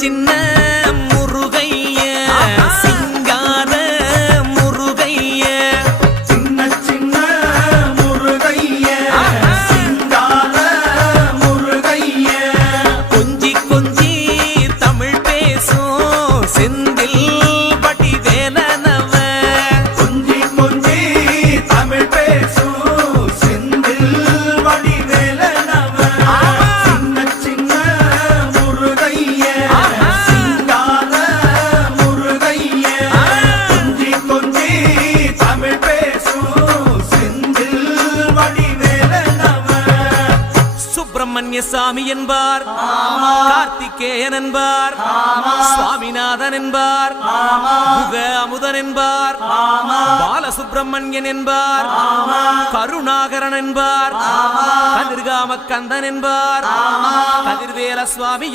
சின்ன முருகைய சிங்கார முருகைய சின்ன சின்ன முருகைய சிங்கார முருகைய கொஞ்சி கொஞ்சி தமிழ் பேசும் செந்தில் வடிவேலனவ கொஞ்சி கொஞ்சி தமிழ் பேசும் செந்தில் வடிவேலனவ சின்ன சின்ன முருகைய சிங்கார முருகைய கொஞ்சி கொஞ்சி தமிழ் பேசும் செந்தில் வடிவேலனவ சுப்பிரமணிய சாமி என்பார், கார்த்திகேயன் என்பார், சுவாமிநாதன் என்பார், முக அமுதன் என்பார், பாலசுப்பிரமணியன் என்பார், கருணாகரன் என்பார், கதிர்காம கந்தன் என்பார், கதிர்வேல சுவாமி